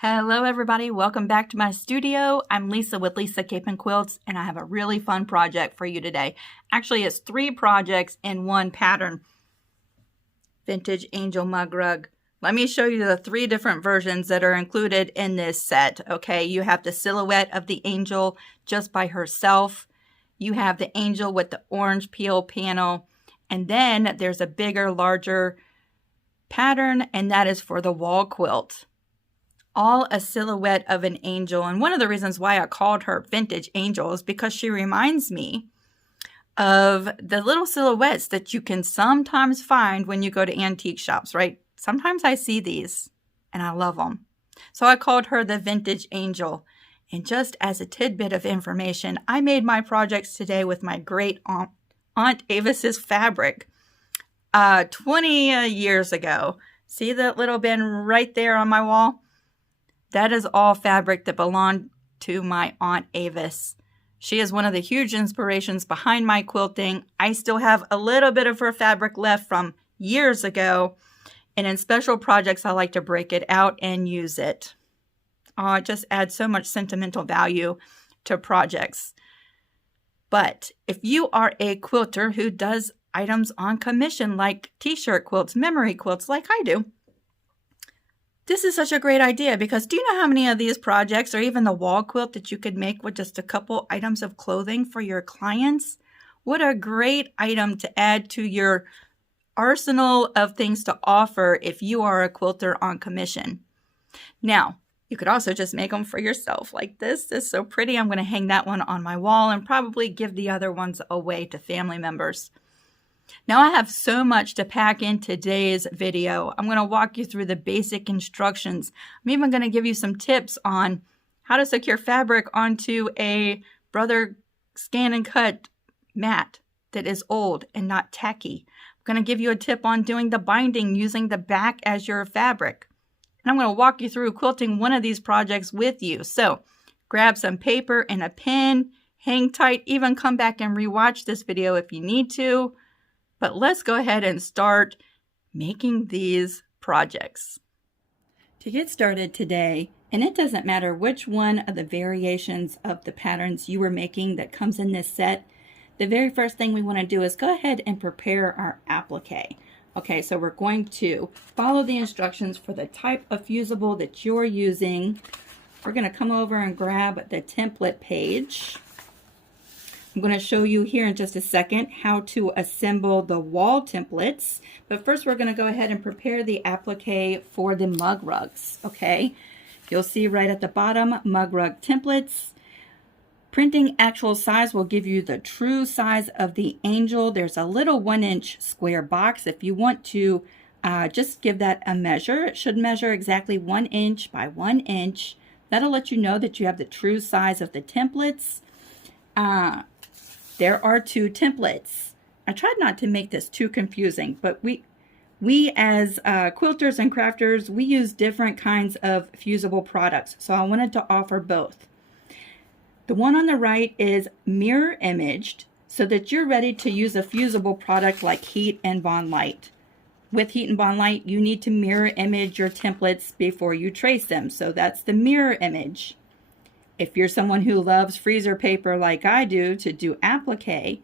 Hello everybody, welcome back to my studio. I'm Lisa with Lisa Capen Quilts, and I have a really fun project for you today. Actually, it's 3 projects in one pattern. Vintage Angel Mugrug. Let me show you the 3 different versions that are included in this set. Okay, you have the silhouette of the angel just by herself. You have the angel with the orange peel panel, and then there's a bigger, larger pattern, and that is for the wall quilt. All a silhouette of an angel. And one of the reasons why I called her Vintage Angel is because she reminds me of the little silhouettes that you can sometimes find when you go to antique shops, right? Sometimes I see these and I love them. So I called her the Vintage Angel. And just as a tidbit of information, I made my projects today with my great Aunt Avis's fabric 20 years ago. See that little bin right there on my wall? That is all fabric that belonged to my Aunt Avis. She is one of the huge inspirations behind my quilting. I still have a little bit of her fabric left from years ago. And in special projects, I like to break it out and use it. Oh, it just adds so much sentimental value to projects. But if you are a quilter who does items on commission like t-shirt quilts, memory quilts like I do, this is such a great idea because do you know how many of these projects or even the wall quilt that you could make with just a couple items of clothing for your clients? What a great item to add to your arsenal of things to offer if you are a quilter on commission. Now, you could also just make them for yourself like this. This is so pretty. I'm going to hang that one on my wall and probably give the other ones away to family members. Now I have so much to pack in today's video. I'm going to walk you through the basic instructions. I'm even going to give you some tips on how to secure fabric onto a Brother Scan and Cut mat that is old and not tacky. I'm going to give you a tip on doing the binding using the back as your fabric. And I'm going to walk you through quilting one of these projects with you. So grab some paper and a pen, hang tight, even come back and rewatch this video if you need to. But let's go ahead and start making these projects. To get started today, and it doesn't matter which one of the variations of the patterns you are making that comes in this set, the very first thing we want to do is go ahead and prepare our applique. Okay, so we're going to follow the instructions for the type of fusible that you're using. We're going to come over and grab the template page. I'm going to show you here in just a second how to assemble the wall templates. But first we're going to go ahead and prepare the applique for the mug rugs. Okay, you'll see right at the bottom, mug rug templates. Printing actual size will give you the true size of the angel. There's a little 1-inch square box. If you want to just give that a measure, it should measure exactly 1 inch by 1 inch. That'll let you know that you have the true size of the templates. There are 2 templates. I tried not to make this too confusing, but we as quilters and crafters, we use different kinds of fusible products. So I wanted to offer both. The one on the right is mirror imaged so that you're ready to use a fusible product like Heat and Bond Light. With Heat and Bond Light, you need to mirror image your templates before you trace them. So that's the mirror image. If you're someone who loves freezer paper like I do to do applique,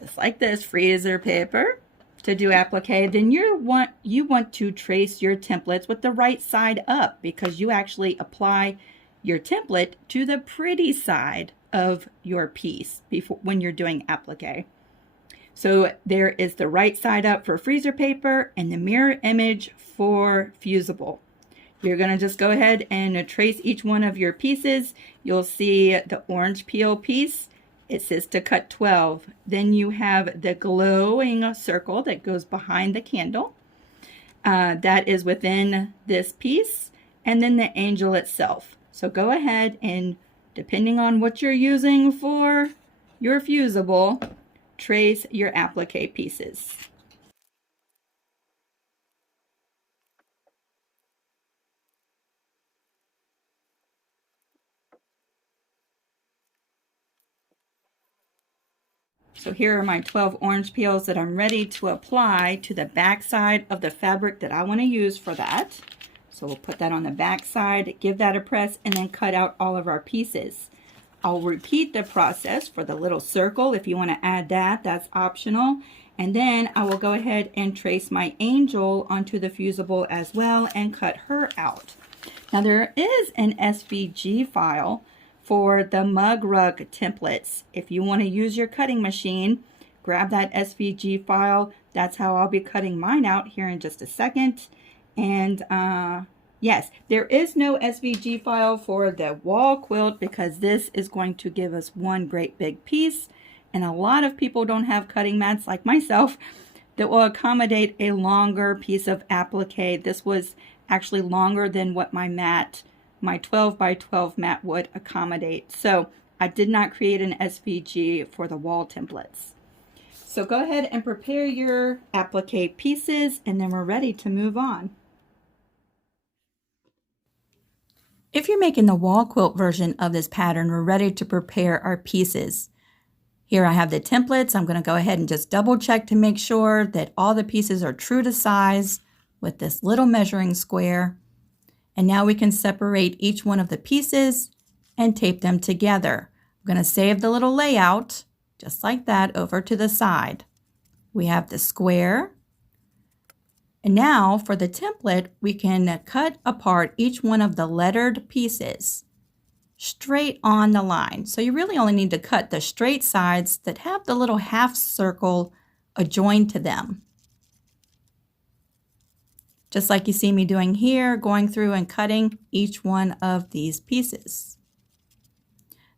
just like this freezer paper to do applique, then you want to trace your templates with the right side up because you actually apply your template to the pretty side of your piece when you're doing applique. So there is the right side up for freezer paper and the mirror image for fusible. You're going to just go ahead and trace each one of your pieces. You'll see the orange peel piece. It says to cut 12. Then you have the glowing circle that goes behind the candle. That is within this piece. And then the angel itself. So go ahead and, depending on what you're using for your fusible, trace your applique pieces. So here are my 12 orange peels that I'm ready to apply to the back side of the fabric that I want to use for that. So So we'll put that on the back side, give that a press, and then cut out all of our pieces. I'll repeat the process for the little circle. If you want to add that, that's optional. And then I will go ahead and trace my angel onto the fusible as well and cut her out. Now there is an SVG file for the mug rug templates. If you want to use your cutting machine, grab that SVG file. That's how I'll be cutting mine out here in just a second. And yes, there is no SVG file for the wall quilt because this is going to give us one great big piece. And a lot of people don't have cutting mats like myself that will accommodate a longer piece of applique. This was actually longer than what my mat, my 12 by 12 mat would accommodate. So I did not create an SVG for the wall templates. So go ahead and prepare your applique pieces and then we're ready to move on. If you're making the wall quilt version of this pattern, we're ready to prepare our pieces. Here I have the templates. I'm going to go ahead and just double check to make sure that all the pieces are true to size with this little measuring square. And now we can separate each one of the pieces and tape them together. I'm going to save the little layout just like that over to the side. We have the square. And now for the template, we can cut apart each one of the lettered pieces straight on the line. So you really only need to cut the straight sides that have the little half circle adjoined to them. Just like you see me doing here, going through and cutting each one of these pieces.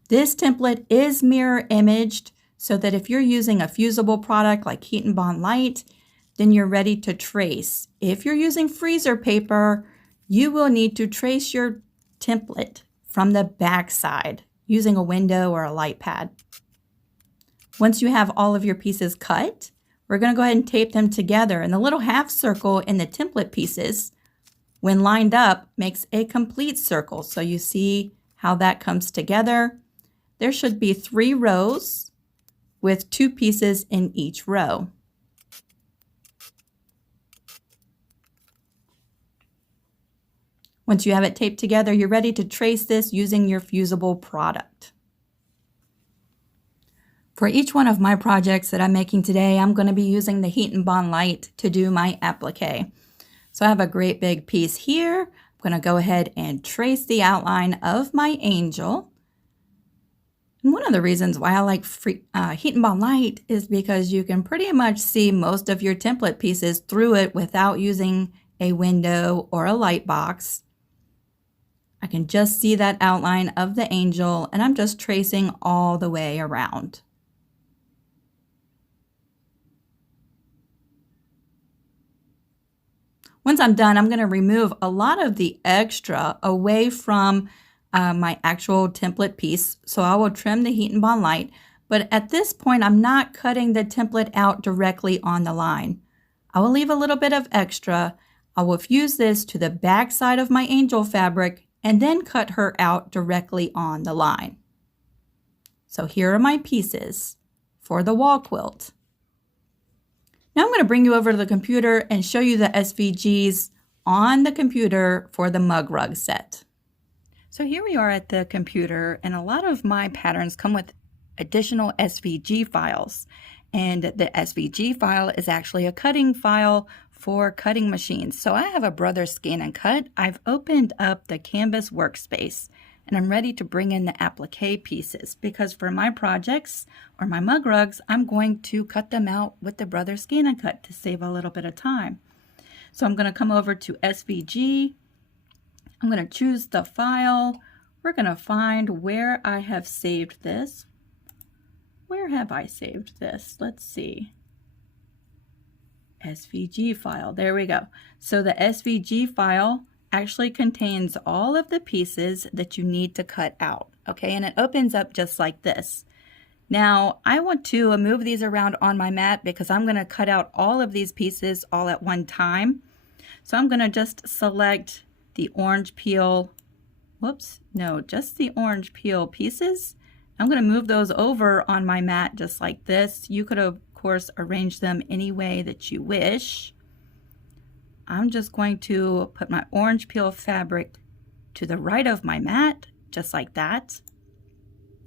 This template is mirror imaged so that if you're using a fusible product like Heat and Bond Light, then you're ready to trace. If you're using freezer paper, you will need to trace your template from the back side using a window or a light pad. Once you have all of your pieces cut, we're going to go ahead and tape them together. And the little half circle in the template pieces, when lined up, makes a complete circle. So you see how that comes together. There should be 3 rows with 2 pieces in each row. Once you have it taped together, you're ready to trace this using your fusible product. For each one of my projects that I'm making today, I'm going to be using the Heat and Bond Light to do my applique. So I have a great big piece here. I'm going to go ahead and trace the outline of my angel. And one of the reasons why I like Heat and Bond Light is because you can pretty much see most of your template pieces through it without using a window or a light box. I can just see that outline of the angel and I'm just tracing all the way around. Once I'm done, I'm going to remove a lot of the extra away from my actual template piece. So I will trim the Heat and Bond Light, but at this point I'm not cutting the template out directly on the line. I will leave a little bit of extra. I will fuse this to the back side of my angel fabric and then cut her out directly on the line. So here are my pieces for the wall quilt. Now I'm going to bring you over to the computer and show you the SVGs on the computer for the mug rug set. So here we are at the computer, and a lot of my patterns come with additional SVG files. And the SVG file is actually a cutting file for cutting machines. So I have a Brother Scan and Cut. I've opened up the Canvas workspace and I'm ready to bring in the applique pieces because for my projects or my mug rugs, I'm going to cut them out with the Brother Scan and Cut to save a little bit of time. So I'm going to come over to SVG. I'm going to choose the file. We're going to find where I have saved this. Where have I saved this? Let's see. SVG file. There we go. So the SVG file actually contains all of the pieces that you need to cut out. Okay, and it opens up just like this. Now I want to move these around on my mat because I'm going to cut out all of these pieces all at one time. So I'm going to just select the orange peel. Whoops, no, just the orange peel pieces. I'm going to move those over on my mat just like this. You could, of course, arrange them any way that you wish. I'm just going to put my orange peel fabric to the right of my mat, just like that.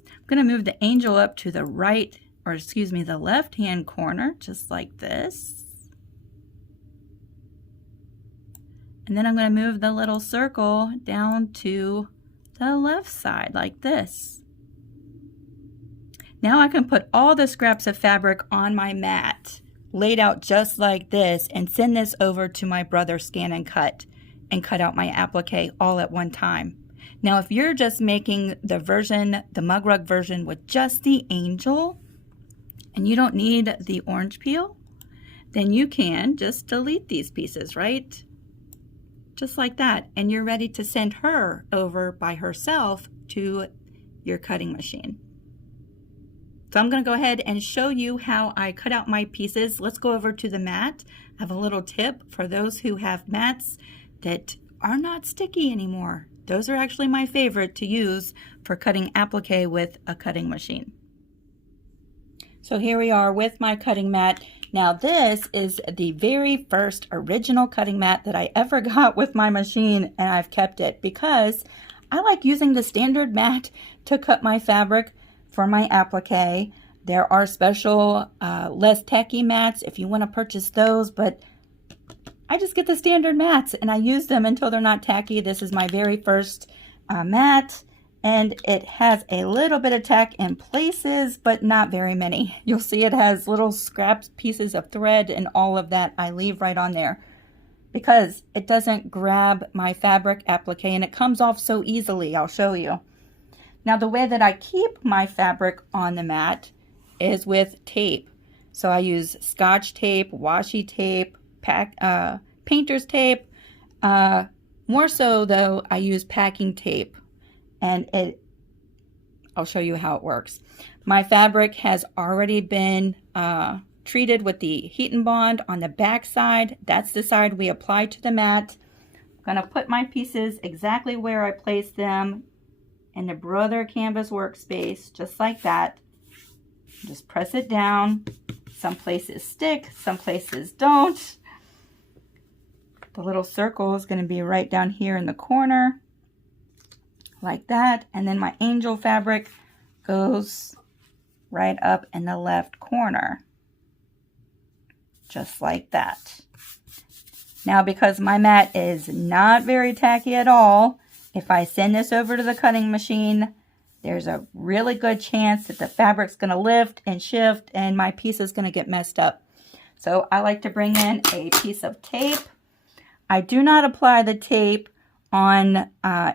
I'm going to move the angel up to the right, or excuse me, the left-hand corner, just like this. And then I'm going to move the little circle down to the left side, like this. Now I can put all the scraps of fabric on my mat, laid out just like this, and send this over to my brother Scan and cut out my applique all at one time. Now if you're just making the mugrug version with just the angel and you don't need the orange peel, then you can just delete these pieces, right? Just like that, and you're ready to send her over by herself to your cutting machine. So I'm going to go ahead and show you how I cut out my pieces. Let's go over to the mat. I have a little tip for those who have mats that are not sticky anymore. Those are actually my favorite to use for cutting applique with a cutting machine. So here we are with my cutting mat. Now this is the very first original cutting mat that I ever got with my machine, and I've kept it because I like using the standard mat to cut my fabric for my applique. There are special less tacky mats if you want to purchase those, but I just get the standard mats and I use them until they're not tacky. This is my very first mat, and it has a little bit of tack in places, but not very many. You'll see it has little scraps, pieces of thread, and all of that I leave right on there because it doesn't grab my fabric applique and it comes off so easily. I'll show you. Now the way that I keep my fabric on the mat is with tape. So I use Scotch tape, washi tape, painter's tape. More so though, I use packing tape, and I'll show you how it works. My fabric has already been treated with the heat and bond on the back side. That's the side we apply to the mat. I'm going to put my pieces exactly where I placed them in the Brother Canvas workspace, just like that. Just press it down. Some places stick, some places don't. The little circle is going to be right down here in the corner, like that. And then my angel fabric goes right up in the left corner, just like that. Now, because my mat is not very tacky at all, if I send this over to the cutting machine, there's a really good chance that the fabric's going to lift and shift and my piece is going to get messed up. So I like to bring in a piece of tape. I do not apply the tape on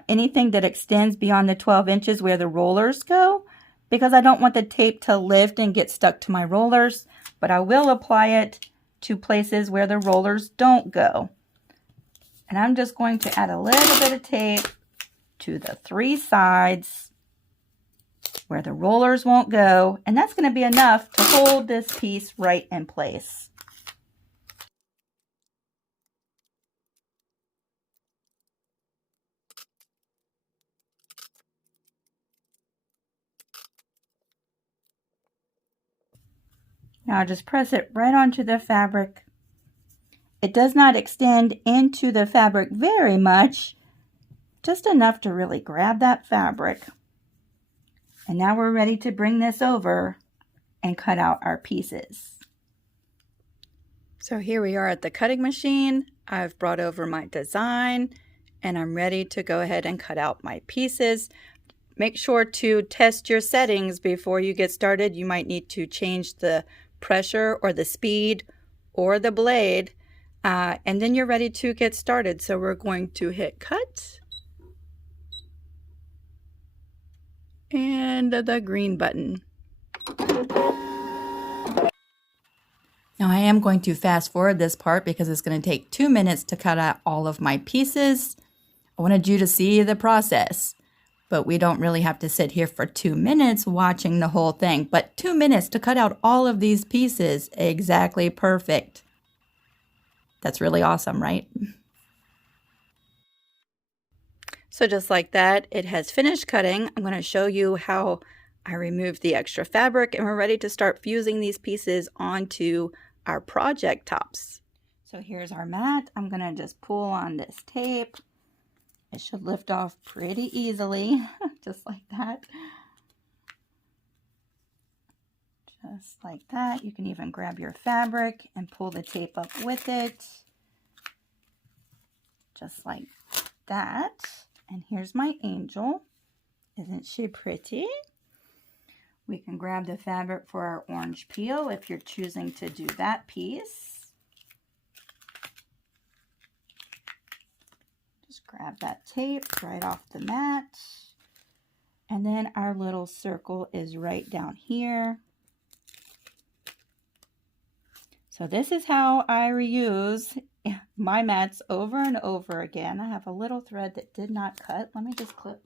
anything that extends beyond the 12 inches where the rollers go, because I don't want the tape to lift and get stuck to my rollers, but I will apply it to places where the rollers don't go. And I'm just going to add a little bit of tape to the 3 sides where the rollers won't go, and that's going to be enough to hold this piece right in place. Now just press it right onto the fabric. It does not extend into the fabric very much, just enough to really grab that fabric. And now we're ready to bring this over and cut out our pieces. So here we are at the cutting machine. I've brought over my design and I'm ready to go ahead and cut out my pieces. Make sure to test your settings before you get started. You might need to change the pressure or the speed or the blade, and then you're ready to get started. So we're going to hit cut and the green button. Now I am going to fast forward this part because it's going to take 2 minutes to cut out all of my pieces. I wanted you to see the process, but we don't really have to sit here for 2 minutes watching the whole thing. But 2 minutes to cut out all of these pieces, exactly perfect. That's really awesome, right? So just like that, it has finished cutting. I'm going to show you how I removed the extra fabric and we're ready to start fusing these pieces onto our project tops. So here's our mat. I'm going to just pull on this tape. It should lift off pretty easily, just like that. Just like that. You can even grab your fabric and pull the tape up with it. Just like that. And here's my angel. Isn't she pretty? We can grab the fabric for our orange peel if you're choosing to do that piece. Just grab that tape right off the mat. And then our little circle is right down here. So this is how I reuse my mats over and over again. I have a little thread that did not cut. Let me just clip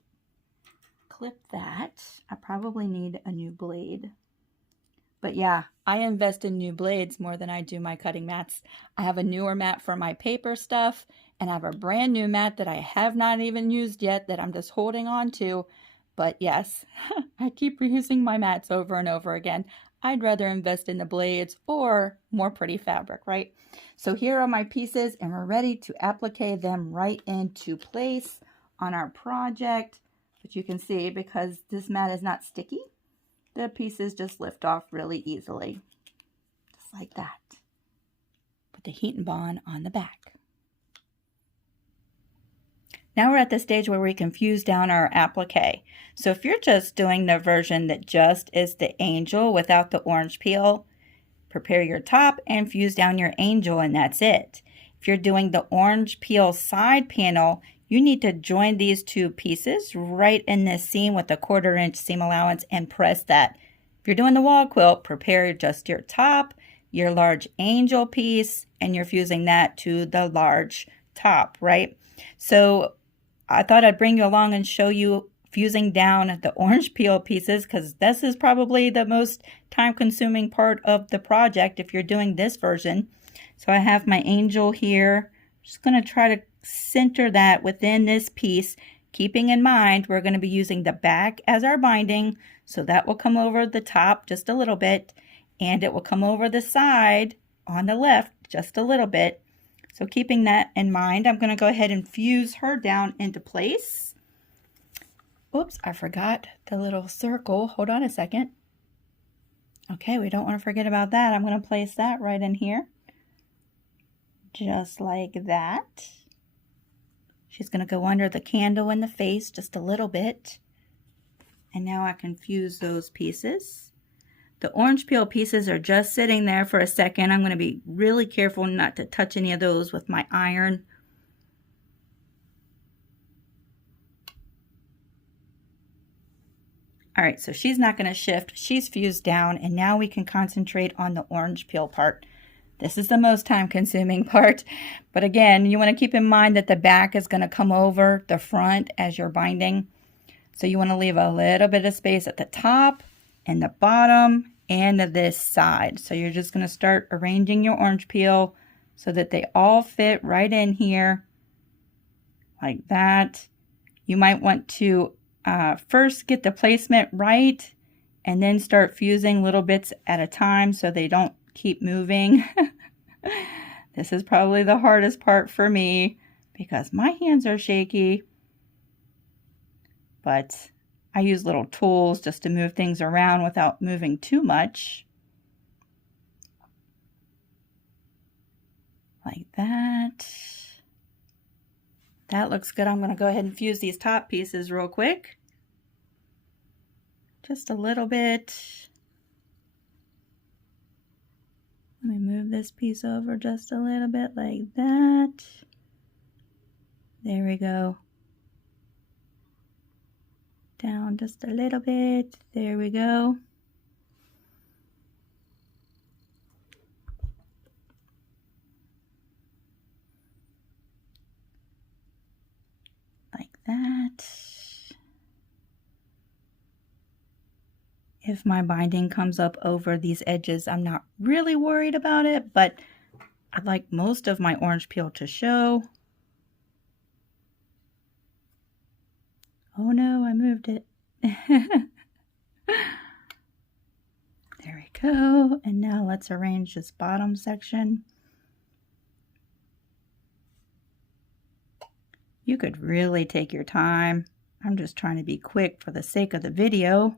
that. I probably need a new blade. But yeah, I invest in new blades more than I do my cutting mats. I have a newer mat for my paper stuff, and I have a brand new mat that I have not even used yet that I'm just holding on to. But yes, I keep reusing my mats over and over again. I'd rather invest in the blades or more pretty fabric, right? So here are my pieces, and we're ready to applique them right into place on our project. But you can see, because this mat is not sticky, the pieces just lift off really easily. Just like that. Put the heat and bond on the back. Now we're at the stage where we can fuse down our applique. So if you're just doing the version that just is the angel without the orange peel, prepare your top and fuse down your angel, and that's it. If you're doing the orange peel side panel, you need to join these two pieces right in this seam with a 1/4 inch seam allowance and press that. If you're doing the wall quilt, prepare just your top, your large angel piece, and you're fusing that to the large top, right? So I thought I'd bring you along and show you fusing down the orange peel pieces, because this is probably the most time-consuming part of the project if you're doing this version. So I have my angel here. I'm just going to try to center that within this piece, keeping in mind we're going to be using the back as our binding, so that will come over the top just a little bit, and it will come over the side on the left just a little bit. So keeping that in mind, I'm going to go ahead and fuse her down into place. Oops, I forgot the little circle. Hold on a second. Okay, we don't want to forget about that. I'm going to place that right in here. Just like that. She's going to go under the candle in the face just a little bit. And now I can fuse those pieces. The orange peel pieces are just sitting there for a second. I'm going to be really careful not to touch any of those with my iron. All right, so she's not going to shift. She's fused down, and now we can concentrate on the orange peel part. This is the most time-consuming part. But again, you want to keep in mind that the back is going to come over the front as you're binding. So you want to leave a little bit of space at the top and the bottom and this side. So you're just going to start arranging your orange peel so that they all fit right in here like that. You might want to first get the placement right and then start fusing little bits at a time so they don't keep moving. This is probably the hardest part for me because my hands are shaky, but I use little tools just to move things around without moving too much. Like that. That looks good. I'm going to go ahead and fuse these top pieces real quick. Just a little bit. Let me move this piece over just a little bit like that. There we go. Down just a little bit. There we go. Like that. If my binding comes up over these edges, I'm not really worried about it, but I'd like most of my orange peel to show. Oh no, I moved it. There we go. And now let's arrange this bottom section. You could really take your time. I'm just trying to be quick for the sake of the video.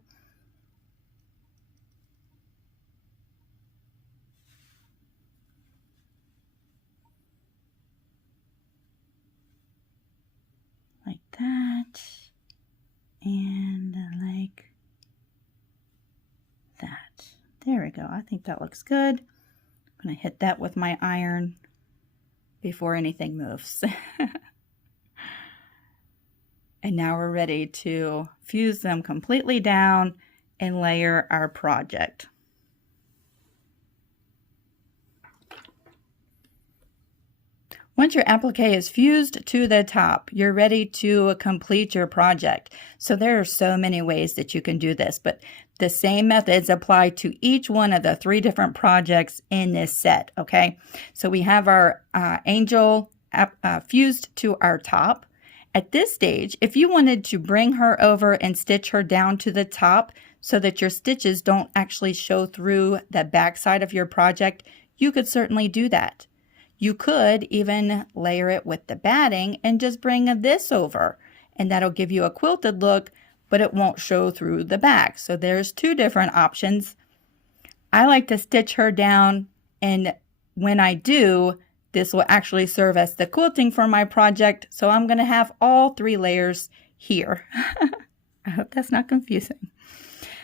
Like that. And like that. There we go. I think that looks good. I'm going to hit that with my iron before anything moves. And now we're ready to fuse them completely down and layer our project. Once your applique is fused to the top, you're ready to complete your project. So there are so many ways that you can do this, but the same methods apply to each one of the 3 different projects in this set, okay? So we have our angel fused to our top. At this stage, if you wanted to bring her over and stitch her down to the top so that your stitches don't actually show through the back side of your project, you could certainly do that. You could even layer it with the batting and just bring this over, and that'll give you a quilted look, but it won't show through the back. So there's 2 different options. I like to stitch her down, and when I do, this will actually serve as the quilting for my project. So I'm going to have all 3 layers here. I hope that's not confusing.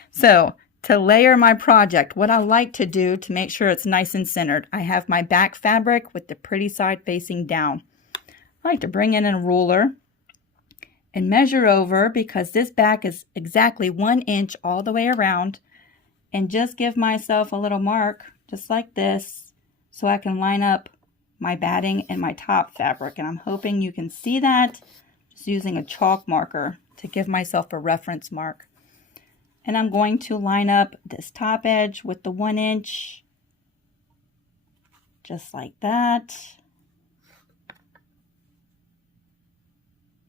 So to layer my project, what I like to do to make sure it's nice and centered, I have my back fabric with the pretty side facing down. I like to bring in a ruler and measure over, because this back is exactly 1 inch all the way around, and just give myself a little mark just like this so I can line up my batting and my top fabric. And I'm hoping you can see that, just using a chalk marker to give myself a reference mark. And I'm going to line up this top edge with the 1 inch, just like that.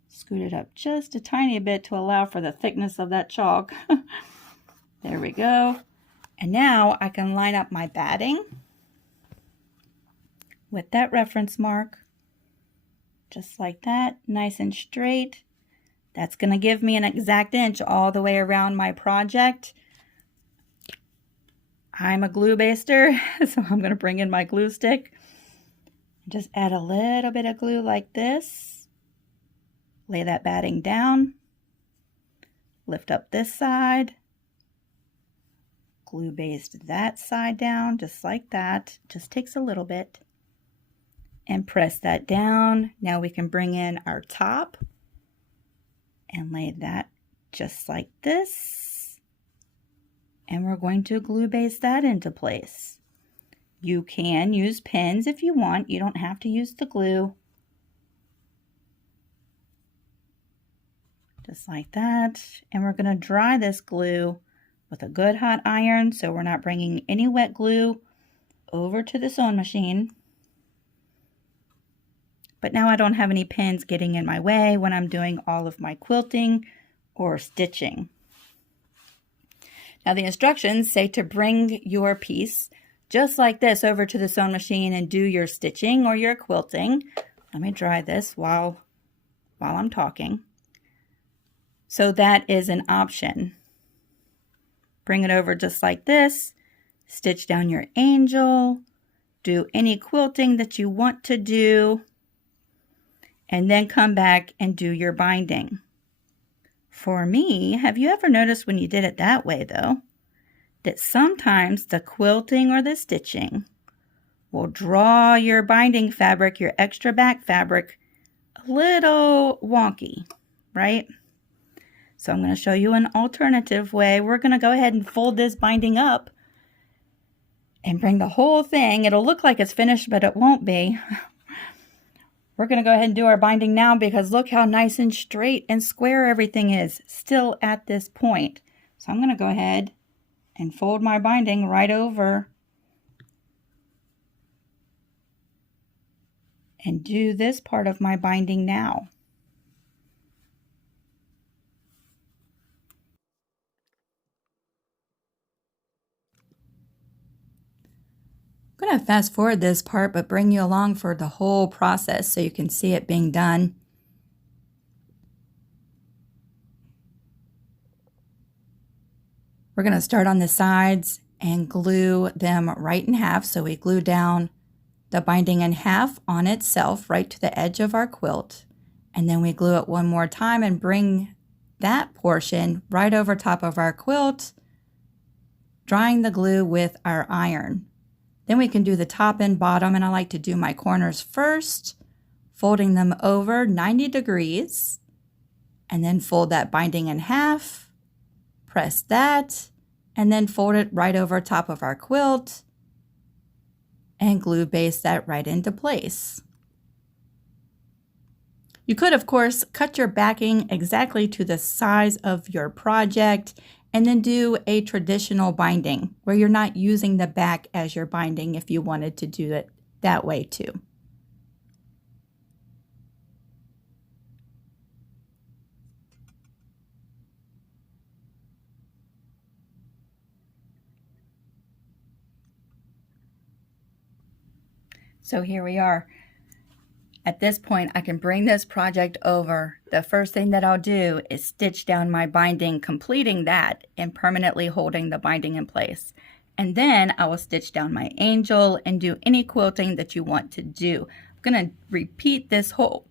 Scoot it up just a tiny bit to allow for the thickness of that chalk. There we go. And now I can line up my batting with that reference mark, just like that, nice and straight. That's going to give me an exact inch all the way around my project. I'm a glue baster, so I'm going to bring in my glue stick. Just add a little bit of glue like this. Lay that batting down. Lift up this side. Glue baste that side down, just like that. Just takes a little bit. And press that down. Now we can bring in our top and lay that just like this. And we're going to glue baste that into place. You can use pins if you want. You don't have to use the glue. Just like that. And we're going to dry this glue with a good hot iron, so we're not bringing any wet glue over to the sewing machine. But now I don't have any pins getting in my way when I'm doing all of my quilting or stitching. Now the instructions say to bring your piece just like this over to the sewing machine and do your stitching or your quilting. Let me dry this while I'm talking. So that is an option. Bring it over just like this, stitch down your angel, do any quilting that you want to do, and then come back and do your binding. For me, have you ever noticed when you did it that way though, that sometimes the quilting or the stitching will draw your binding fabric, your extra back fabric, a little wonky, right? So I'm going to show you an alternative way. We're going to go ahead and fold this binding up and bring the whole thing. It'll look like it's finished, but it won't be. We're going to go ahead and do our binding now, because look how nice and straight and square everything is still at this point. So I'm going to go ahead and fold my binding right over and do this part of my binding now. I'm going to fast forward this part, but bring you along for the whole process so you can see it being done. We're going to start on the sides and glue them right in half. So we glue down the binding in half on itself right to the edge of our quilt. And then we glue it one more time and bring that portion right over top of our quilt, drying the glue with our iron. Then we can do the top and bottom, and I like to do my corners first, folding them over 90 degrees, and then fold that binding in half, press that, and then fold it right over top of our quilt and glue base that right into place. You could, of course, cut your backing exactly to the size of your project and then do a traditional binding where you're not using the back as your binding if you wanted to do it that way too. So here we are. At this point, I can bring this project over. The first thing that I'll do is stitch down my binding, completing that and permanently holding the binding in place. And then I will stitch down my angel and do any quilting that you want to do. I'm going to repeat this whole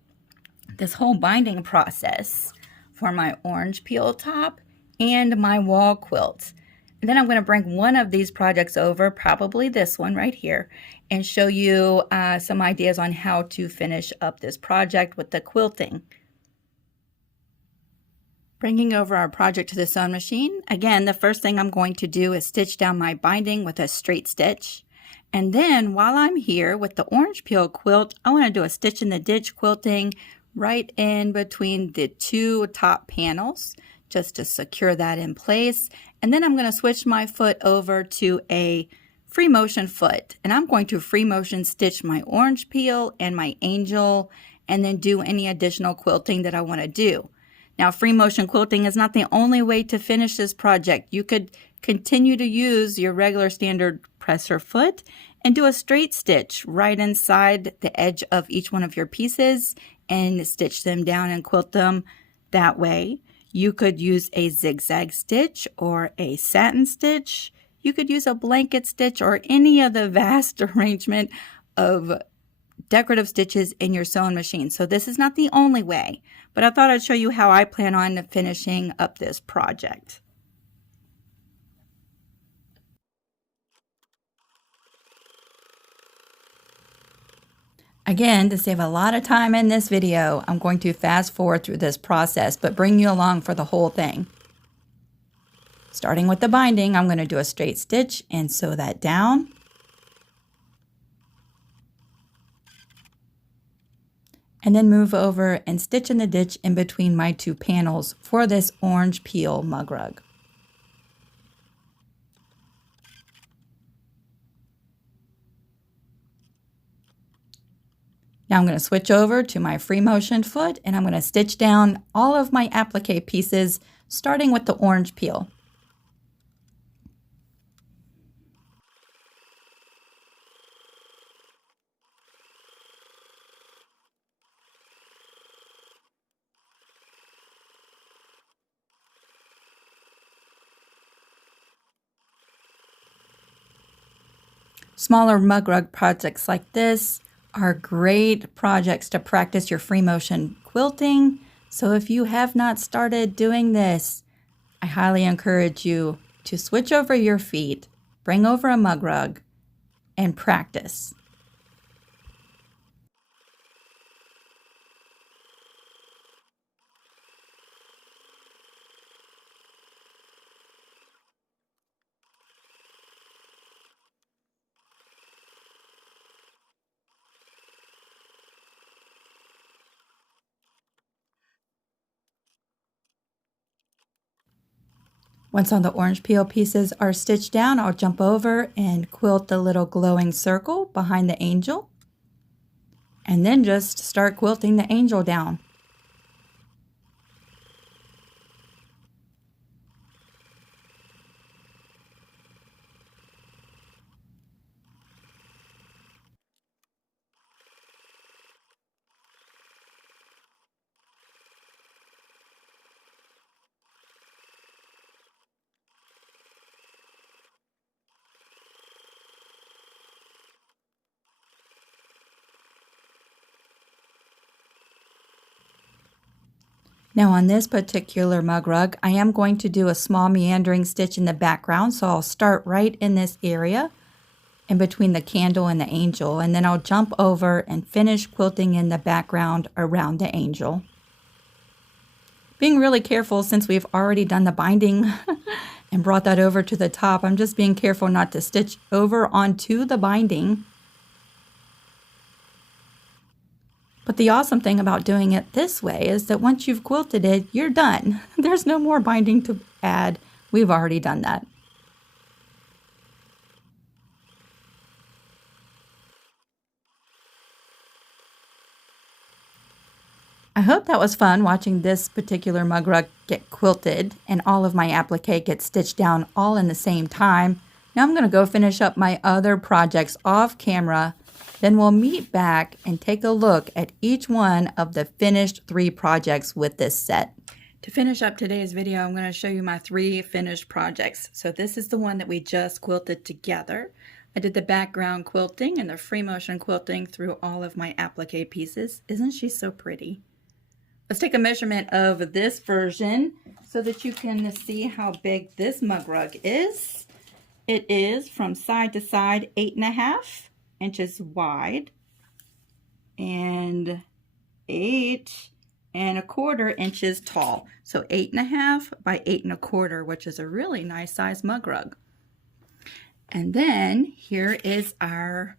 binding process for my orange peel top and my wall quilt. And then I'm going to bring one of these projects over, probably this one right here, and show you some ideas on how to finish up this project with the quilting. Bringing over our project to the sewing machine, again, the first thing I'm going to do is stitch down my binding with a straight stitch. And then while I'm here with the orange peel quilt, I want to do a stitch in the ditch quilting right in between the two top panels, just to secure that in place. And then I'm going to switch my foot over to a free motion foot, and I'm going to free motion stitch my orange peel and my angel, and then do any additional quilting that I want to do. Now, free motion quilting is not the only way to finish this project. You could continue to use your regular standard presser foot and do a straight stitch right inside the edge of each one of your pieces and stitch them down and quilt them that way. You could use a zigzag stitch or a satin stitch. You could use a blanket stitch or any of the vast arrangement of decorative stitches in your sewing machine. So this is not the only way, but I thought I'd show you how I plan on finishing up this project. Again, to save a lot of time in this video, I'm going to fast forward through this process, but bring you along for the whole thing. Starting with the binding, I'm going to do a straight stitch and sew that down. And then move over and stitch in the ditch in between my two panels for this orange peel mug rug. Now I'm going to switch over to my free motion foot and I'm going to stitch down all of my applique pieces, starting with the orange peel. Smaller mug rug projects like this are great projects to practice your free motion quilting. So if you have not started doing this, I highly encourage you to switch over your feet, bring over a mug rug, and practice. Once all the orange peel pieces are stitched down, I'll jump over and quilt the little glowing circle behind the angel, and then just start quilting the angel down. Now on this particular mug rug, I am going to do a small meandering stitch in the background. So I'll start right in this area in between the candle and the angel, and then I'll jump over and finish quilting in the background around the angel. Being really careful since we've already done the binding and brought that over to the top. I'm just being careful not to stitch over onto the binding. But the awesome thing about doing it this way is that once you've quilted it, you're done. There's no more binding to add. We've already done that. I hope that was fun watching this particular mug rug get quilted and all of my applique get stitched down all in the same time. Now I'm going to go finish up my other projects off camera. Then we'll meet back and take a look at each one of the finished 3 projects with this set. To finish up today's video, I'm going to show you my 3 finished projects. So this is the one that we just quilted together. I did the background quilting and the free motion quilting through all of my applique pieces. Isn't she so pretty? Let's take a measurement of this version so that you can see how big this mug rug is. It is from side to side 8.5 inches wide and 8.25 inches tall. So 8.5 by 8.25, which is a really nice size mug rug. And then here is our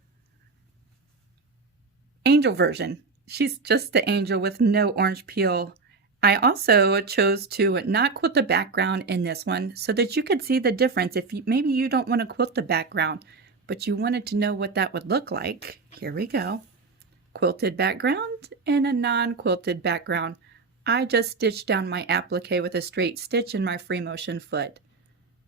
angel version. She's just the angel with no orange peel. I also chose to not quilt the background in this one so that you could see the difference. If maybe you don't want to quilt the background, but you wanted to know what that would look like. Here we go. Quilted background and a non-quilted background. I just stitched down my applique with a straight stitch in my free motion foot.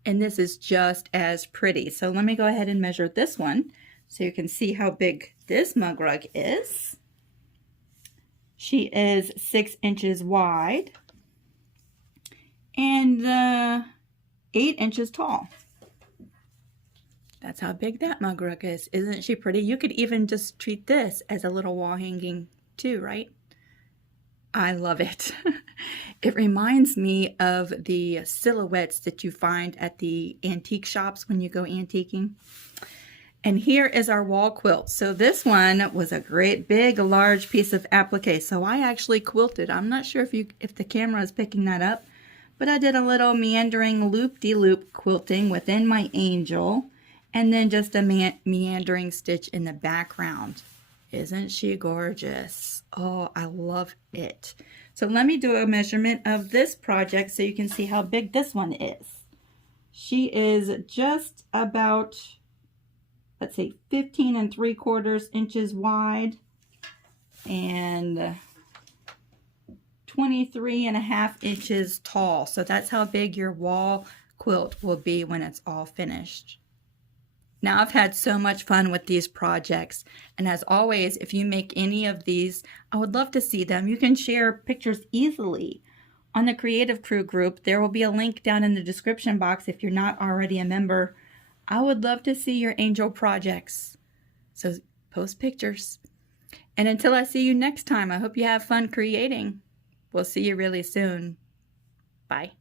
And this is just as pretty. So let me go ahead and measure this one so you can see how big this mug rug is. She is 6 inches wide and 8 inches tall. That's how big that mug rug is. Isn't she pretty? You could even just treat this as a little wall hanging too, right? I love it. It reminds me of the silhouettes that you find at the antique shops when you go antiquing. And here is our wall quilt. So this one was a great big large piece of applique. So I actually quilted. I'm not sure if the camera is picking that up, but I did a little meandering loop-de-loop quilting within my angel and then just a meandering stitch in the background. Isn't she gorgeous? Oh, I love it. So let me do a measurement of this project so you can see how big this one is. She is just about, let's see, 15.75 inches wide and 23.5 inches tall. So that's how big your wall quilt will be when it's all finished. Now I've had so much fun with these projects, and as always, if you make any of these, I would love to see them. You can share pictures easily on the Creative Crew group. There will be a link down in the description box if you're not already a member. I would love to see your angel projects. So post pictures. And until I see you next time, I hope you have fun creating. We'll see you really soon. Bye.